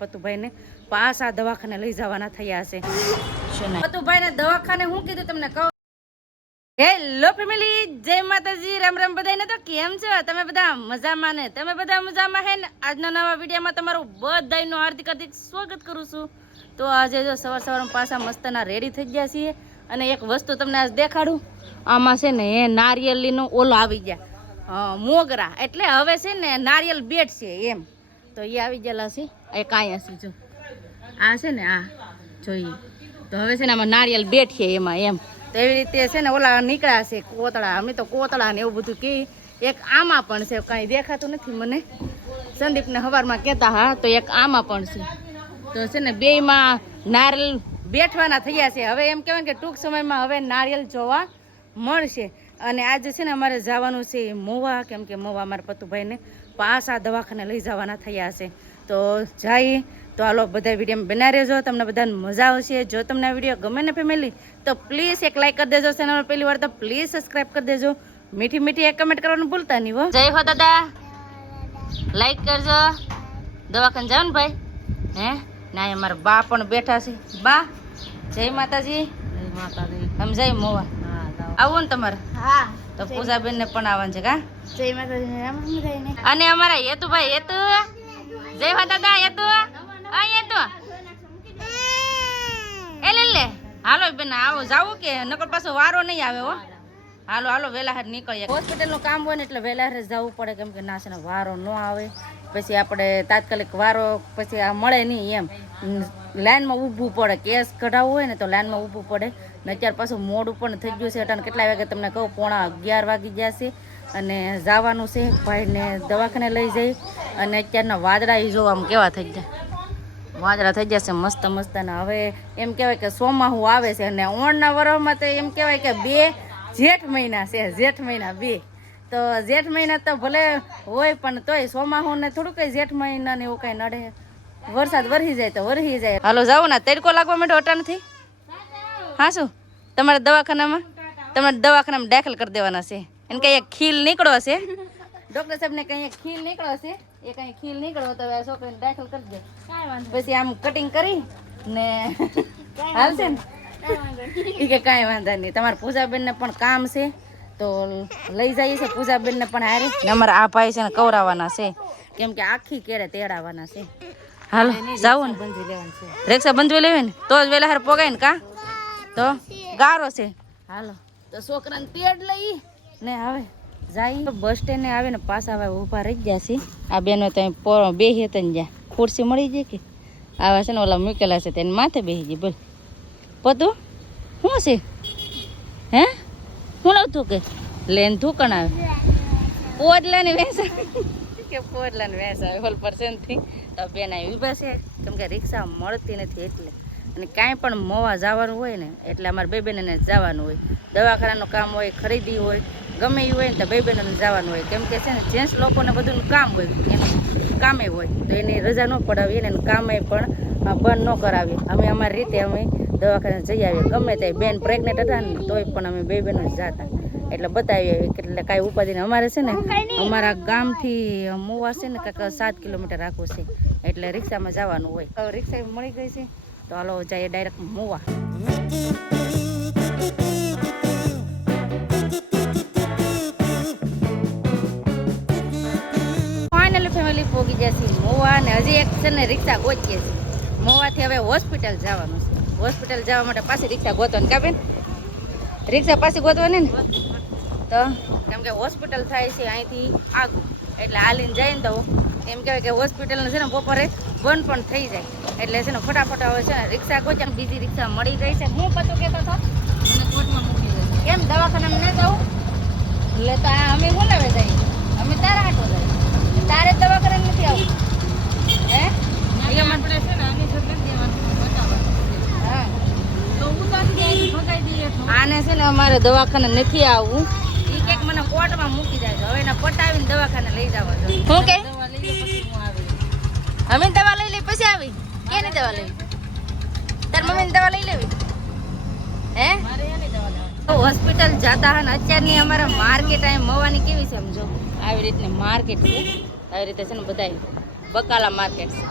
પતુભાઈ ને પાછા દવાખાને લઈ જવાના થયા છે. પતુભાઈ ને દવાખાને હું કીધું તમને કહું. હેલો ફેમિલી, જય માતાજી, રામ રામ બધાને. તો કેમ છો તમે બધા? મજામાં ને? તમે બધા મજામાં હે ને? આજના નવા વિડીયોમાં તમારું બધાનું હાર્દિક હાર્દિક સ્વાગત કરું છું. તો આજે જો સવાર સવારમાં પાછા મસ્તના રેડી થઈ ગયા છીએ અને એક વસ્તુ તમને આજ દેખાડું. આમાં છે ને એ નારિયેલીનો ઓલો આવી ગયા મોગરા, એટલે હવે છે ને નારિયેલ બેટ છે એમ. તો એ આવી ગયેલા છે. એક આયા છે જો, આ છે ને આ જોઈએ. તો હવે છે ને આમાં નારિયેલ બેટ છે એમાં એમ. તો એવી રીતે છે ને ઓલા નીકળ્યા છે કોતળા. અમે તો કોતળા ને એવું બધું કે એક આમાં પણ છે, કાંઈ દેખાતું નથી મને. સંદીપને સવારમાં કહેતા હા, તો એક આમાં પણ છે. તો છે ને બેયમાં નારિયેલ બેઠવાના થયા છે. હવે એમ કહેવાય કે ટૂંક સમયમાં હવે નારિયેલ જોવા મળશે. અને આજે છે ને અમારે જવાનું છે મોવા, કેમ કે મોવા અમારા પતુભાઈને પાછા દવાખાને લઈ જવાના થયા છે. તો જઈએ તો હાલો બધા વિડીયોમાં બના રહેજો, તમને બધાને મજા આવશે. જો તમને આ વિડીયો ગમે ને ફેમિલી તો પ્લીઝ એક લાઈક કરી દેજો. ચેનલ પહેલી વાર તો પ્લીઝ સબસ્ક્રાઈબ કરી દેજો. મીઠી મીઠી એક કમેન્ટ કરવાનું ભૂલતા નહીં હો. જય હો દાદા, લાઈક કરજો. દવાખાને જાવ ને ભાઈ. હે ના અમારા બા પણ બેઠા છે. બા જય માતાજી. જય માતાજી. સમજાય મોવા આવું ને તમારે? હા. તો પૂજાબેન ને પણ આવવાનું છે કા? જય માતાજી. અને અમારા હેતુભાઈ, હેતુ જય હો દાદા. હેતુ આ હેતુ એ લે હાલો બેન, આવો જાવું કે નકર પાછો વારો નહીં આવે હો. હાલો હાલો વેલા હાર નીકળીએ. હોસ્પિટલનું કામ હોય ને એટલે વેલા હાર જવું પડે, કેમ કે ના છે ને વારો ન આવે પછી આપણે તાત્કાલિક વારો પછી આ મળે નહીં એમ. લાઈનમાં ઊભું પડે, કેસ કઢાવવું હોય ને તો લાઈનમાં ઊભું પડે. ને અત્યારે પાછું મોડું પણ થઈ ગયું છે. અટાણે કેટલા વાગે તમને કહું, 11:15 વાગી ગયા છે. અને જવાનું છે ભાઈને દવાખાને લઈ જઈ. અને અત્યારના વાદળા એ જો આમ કેવા થઈ ગયા, વાદળા થઈ જશે મસ્ત મસ્તના. હવે એમ કહેવાય કે ચોમાસું આવે છે અને ઓણના વરસમાં તો એમ કહેવાય કે 2 જેઠ મહિના છે. જેઠ મહિના 2 તો જેઠ મહિના તો ભલે હોય પણ તોય ચોમાસું ને થોડું કંઈ જેઠ મહિના ને એવું કંઈ નડે. વરસાદ વરસી જાય તો વરસી જાય. હાલો જાઓ ને, તડકો લાગવા માંડ્યો અટા નથી. હા શું તમારે દવાખાનામાં દાખલ કરી દેવાના છે. એને કંઈ એક ખીલ નીકળો છે, ડૉક્ટર સાહેબને કંઈ એક ખીલ નીકળો છે. એ કંઈ ખીલ નીકળો તો હવે છોકરીને દાખલ કરી દે. પછી આમ કટિંગ કરી ને હાલશે ને એ કે કાંઈ વાંધા નહીં. તમારા પૂજાબેનને પણ કામ છે તો લઈ જઈએ છે. પૂજાબેનને પણ હારે ને અમારા આ ભાઈ છે ને કવરાવાના છે, કેમ કે આખી કેરે તેડાવવાના છે. હાલો જાવું ને, બંધી લેવાનું છે. રિક્ષા બંધવી લેવી ને તો જ વેલા હાર પોગાય ને કા, તો ગારો છે. હાલો તો છોકરાને તેડ લઈ ને હવે જાય. બસ સ્ટેન્ડે આવીને પાછા હવે ઊભા રહી ગયા છે. આ બેનો તો બેસી હતા ને જ્યાં ખુરશી મળી જાય કે આવા છે ને ઓલા મૂકેલા છે તેને માથે બેસી જાય. બોલ પતું શું છે? હે શું લાવતું કે લેન થૂકણ આવે પોદલાની વેસા કે પોદલાની વેસા આવે હોલ પરસેન્ટથી. તો બેન આવી ઊભા છે, કેમ કે રિક્ષા મળતી નથી એટલે. અને કાંઈ પણ મોવા જવાનું હોય ને એટલે અમારે બે બેનને જવાનું હોય. દવાખાનાનું કામ હોય, ખરીદી હોય, ગમે એ હોય ને તો બે બેનને જવાનું હોય. કેમ કે છે ને જેન્ટ્સ લોકોને બધું કામ હોય, એનું કામે હોય તો એની રજા ન પડાવીએ ને કામે પણ બંધ ન કરાવીએ. અમે અમારી રીતે અમે દવાખાને જઈ આવીએ. ગમે તે બેન પ્રેગ્નેન્ટ હતા ને તોય પણ અમે બે બેનો જ જતા એટલે બતાવીએ. એટલે કાંઈ ઉપાધિને અમારે છે ને અમારા ગામથી મોવા છે ને કાંઈક 7 કિલોમીટર રાખવું છે એટલે રિક્ષામાં જવાનું હોય. હવે રિક્ષા મળી ગઈ છે તો હાલો જઈએ ડાયરેક્ટ મોવા. ફાઇનલી ફેમિલી પોગી જશે મોવા ને હજી એક છે ને રિક્ષા ગોતીએ છે. મોવાથી હવે હોસ્પિટલ જવાનું છે. હોસ્પિટલ જવા માટે પાછી રિક્ષા ગોતવાની કા બેન? રિક્ષા પાછી ગોતવાની ને તો કેમ કે હોસ્પિટલ થાય છે અહીંથી આગું એટલે હાલીને જાય ને તો એમ કહેવાય કે હોસ્પિટલને છે ને બપોરે બંધ પણ થઈ જાય. એટલે છે ને ફટાફટ હવે છે ને રિક્ષા ગોત્યા ને બીજી રિક્ષા મળી રહી છે. હું પતો કહેતો હતો મને કોર્ટમાં મૂકી જાય કેમ દવાખાનામાં ન જવું એટલે તો અમે શું લેવા જઈએ? અમે તારા હાટો જઈએ. તારે દવાખાને નથી આવું હે? આપણે છે ને આની સાથે હા તો ઉતારી ભગાઈ દઈએ. આને છે ને અમારે દવાખાને નથી આવવું. એ કંઈક મને કોર્ટમાં મૂકી જાય છે. હવે એને પટાવીને દવાખાને લઈ જવા જોઈએ. શું કે અમે દવા લઈ લઈ પછી આવી? કેની દવા લેવી? તાર મમ્મીની દવા લઈ લેવી હે? હોસ્પિટલ જતા હા ને અત્યારની અમારા માર્કેટ અહીં મવાની કેવી છે સમજો. આવી રીતની માર્કેટ છે. આવી રીતે છે ને બધા બકાલા માર્કેટ છે.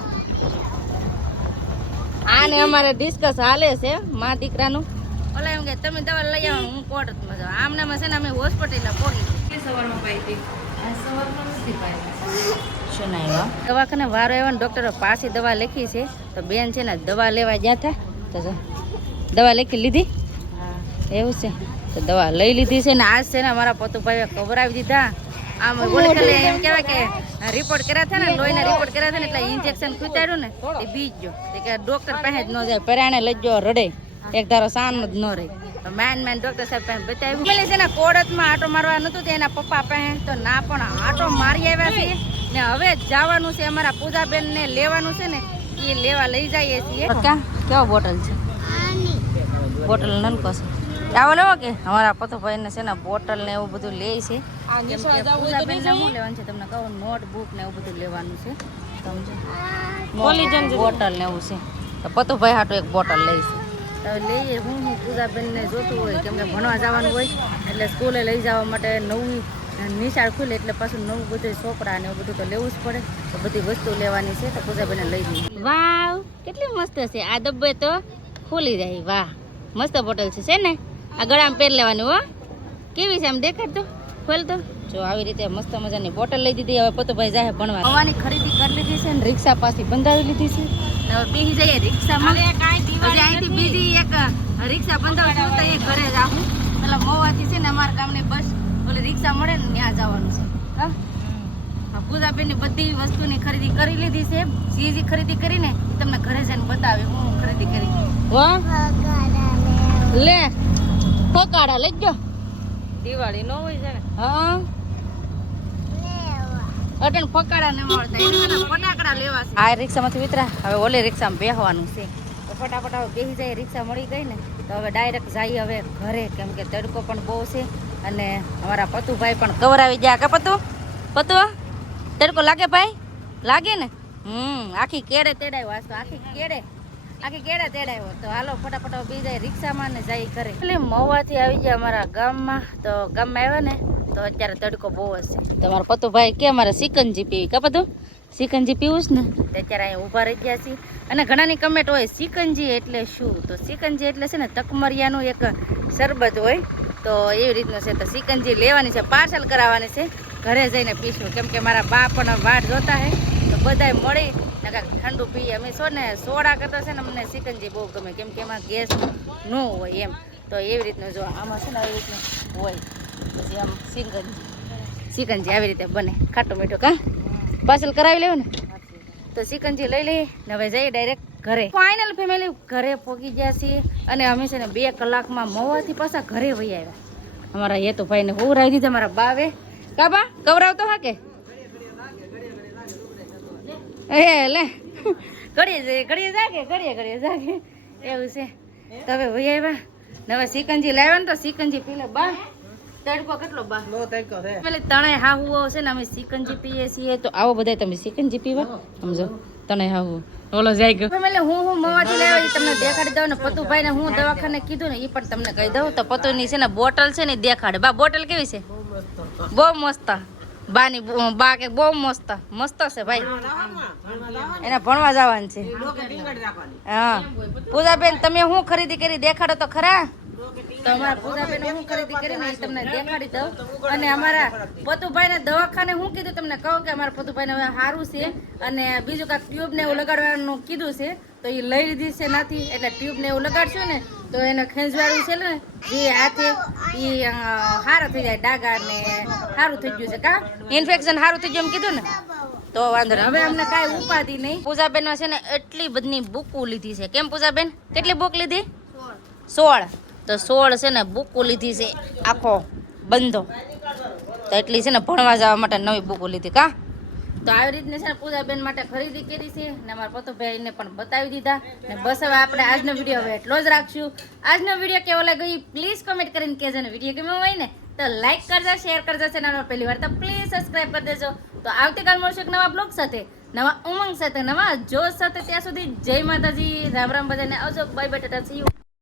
આને અમારે ડિસ્કસ હાલે છે મા દીકરાનું. ઓલા એમ કે તમે દવા લઈ આવો હું કોર્ટમાં જાઉં. આમનામાં છે ને અમે હોસ્પિટલમાં પહોંચી સવારમાં પાઈ હતી. સવારમાં નથી પાઈ. શું ના આવ્યા દવાખાને વારો આવ્યો ને ડૉક્ટરો પાસે દવા લખી છે તો બેન છે ને દવા લેવા ગયા હતા તો દવા લખી લીધી. એવું છે તો દવા લઈ લીધી છે ને આજ છે ને અમારા પતુભાઈએ ખવડાવી દીધા. આમ બોલે એમ કહેવાય કે રિપોર્ટ કર્યા હતા ને લોહીના રિપોર્ટ કર્યા હતા ને એટલે ઇન્જેક્શન ખૂતાડ્યું ને એ બીજ ગયો કે ડૉક્ટર પાસે જ ન જાય પરાણે લઈ ગયો રડે એક ધારો સાન જ ન રહી તો મેન ડૉક્ટર સાહેબ પાસે બતાવ્યું. પેલી છે ને કોડતમાં આટો મારવા નહોતું તે એના પપ્પા પાસે તો ના પણ આટો મારી આવ્યા છે ને હવે જવાનું છે અમારા પૂજાબેન ને લેવાનું છે ને એ લેવા લઈ જઈએ છીએ. કેવો બોટલ છે બોટલ નનકો છે આવો લેવો કે અમારા પતુભાઈ ને છે ને બોટલ ને એવું બધું લે છે. કેમ કે પૂજાબેન ને શું લેવાનું છે તમને કહું નોટબુક ને એવું બધું લેવાનું છે સમજો બોટલ ને એવું છે તો પતુભાઈ હાટું એક બોટલ લઈ છે તો લઈએ હું પૂજાબેન ને જોતું હોય કેમ કે ભણવા જવાનું હોય એટલે સ્કૂલે લઈ જવા માટે નવી નિશાળ ખુલે એટલે પાછું નવું બધું ચોપડા ને એવું બધું તો લેવું જ પડે તો બધી વસ્તુ લેવાની છે તો પૂજાબેન લઈ જઈએ. વાવ કેટલી મસ્ત છે આ ડબ્બે તો ખુલી જાય. વાહ મસ્ત બોટલ છે ને આ ગળામાં પહેર લેવાની હો. કેવી છે આમ દેખાડતો ખોલતો જો આવી રીતે મસ્ત મજાની બોટલ લઈ દીધી. હવે પતુભાઈ જાય ભણવા. હવાની ખરીદી કરી લીધી છે ને રિક્ષા પાછી બંધાવી લીધી છે હવે બેસી જઈએ રિક્ષામાં. અહીંથી બીજી એક રિક્ષા બંધાવું તો એ ઘરે જ આવું એટલે મોવાથી છે ને અમારા ગામની બસ ઓલી રિક્ષા મળે ને ત્યાં જવાનું છે. હા પૂજાબેન ની બધી વસ્તુની ખરીદી કરી લીધી છે. જે ખરીદી કરીને તમને ઘરે જઈને બતાવી હું ખરીદી કરી. લે ફકાડા લઈ ગયો દિવાળી નો હોય છે ને. હા અટન ફકાડા ને મળતા એને ફટાકડા લેવા છે. આ રિક્ષામાંથી વિતરા હવે ઓલી રિક્ષામાં બેહવાનું છે તો ફટાફટ હવે બેસી જાય. રિક્ષા મળી ગઈ ને તો હવે ડાયરેક્ટ જઈએ હવે ઘરે કેમ કે તડકો પણ બહુ છે અને અમારા પતુભાઈ પણ કવર આવી ગયા. કે પતુ તડકો લાગે ભાઈ લાગે ને આખી કેડે તેડાયો આજ તો આખી કેડે તેડાયો તો હાલો ફટાફટ બી જાય રિક્ષામાં ને જાય ઘરે. એટલે મહુવાથી આવી ગયા અમારા ગામમાં તો ગામમાં આવ્યા ને તો અત્યારે તડકો બહુ હશે તો મારા પતુભાઈ કે અમારે સિકંજી પીવી કા પતું સિકંજી પીવું જ ને તો અત્યારે અહીંયા ઊભા રહી ગયા છીએ. અને ઘણાની કમેન્ટ હોય સિકંજી એટલે શું તો સિકંજી એટલે છે ને તકમરિયાનું એક શરબત હોય તો એવી રીતનું છે તો સિકંજી લેવાની છે પાર્સલ કરાવવાની છે ઘરે જઈને પીશું કેમ કે મારા બા પણ વાટ જોતા હે તો બધાય મળી ને કાંઈક ઠંડુ પીએ. અમે ને સોડા કરતા છે ને અમને સિકંજી બહુ ગમે કેમ કે એમાં ગેસ ન હોય એમ તો એવી રીતનું જો આમાં છે ને આવી રીતનું હોય પછી આમ સિકંજી આવી રીતે બને ખાટું મીઠું કા પાર્સલ કરાવી લેવું ને તો સિકંજી લઈ લઈએ ને હવે જઈએ ડાયરેક્ટ ઘરે. ફાઇનલ ફેમિલી ઘરે પહોંચી ગયા છીએ અને અમે છે ને 2 કલાકમાં મહુવાથી પાછા ઘરે વહી આવ્યા. અમારા હેતુભાઈને હોવરાવી દીધા મારા બાવે કાબા કવરાવતો હા કે એ લે ઘડીએ જાગે એવું છે તો હવે વહી આવ્યા ને હવે સિકંજી લાવ્યા ને તો સિકંજી પી લે બા. તડકો કેટલો બા પેલી તણે હાહુઓ છે ને અમે સિકંજી પીએ છીએ તો આવો બધા તમે સિકંજી પીવા સમજો તણે હાહુ ઓલો જાય ગયો ફેમિલી હું મવાથી લેવા એ તમને દેખાડી દઉં ને પતુભાઈ ને હું દવાખાને કીધું ને એ પણ તમને કહી દઉં તો પતુની છે ને બોટલ છે ને દેખાડે. બા બોટલ કેવી છે બહુ મસ્ત બાની બા કે બહુ મસ્ત છે ભાઈ એને ભણવા જવાનું છે. હા પૂજાબેન તમે શું ખરીદી કરી દેખાડો તો ખરા. તો અમારા પૂજાબેન હું ખરીદી કરીને તમને દેખાડી દઉં અને અમારા પતુભાઈ ને દવાખાને હું કીધું તમને કહું કે અમારા પતુભાઈ ને હવે સારું છે અને બીજું કાંઈક ટ્યુબ ને એવું લગાડવાનું કીધું છે તો એ લઈ લીધી છે નથી એટલે ટ્યુબ ને એવું લગાડશું ને તો એને ખેંચવાળું છે ને જે હાથે એ સારું થઈ જાય ડાઘા ને સારું થઈ ગયું છે કા ઇન્ફેક્શન સારું થઈ ગયું એમ કીધું ને તો વાંધો નહીં. હવે અમને કાંઈ ઉપાધિ નહીં. પૂજાબેન છે ને એટલી બધી બુકો લીધી છે. કેમ પૂજાબેન કેટલી બુક લીધી 16 તો 16 છે ને બુકો લીધી છે આખો બંધો તો એટલી છે ને ભણવા જવા માટે નવી બુકો લીધી કા તો આવી રીતની છે ને પૂજાબેન માટે ખરીદી કરી છે ને અમારા પતુભાઈને પણ બતાવી દીધા ને બસ હવે આપણે આજનો વિડીયો હવે એટલો જ રાખશું. આજનો વિડીયો કેવો લાગ્યો પ્લીઝ કમેન્ટ કરીને કહેજો ને વિડીયો ગમ્યો હોય ને તો લાઈક કરજો શેર કરજો ચેનલમાં પહેલી વાર તો પ્લીઝ સબસ્ક્રાઈબ કરી દેજો. તો આવતીકાલ મળશું એક નવા બ્લોગ સાથે નવા ઉમંગ સાથે નવા જોશ સાથે. ત્યાં સુધી જય માતાજી રામ રામ બધાને આવજો bye bye Tata C you.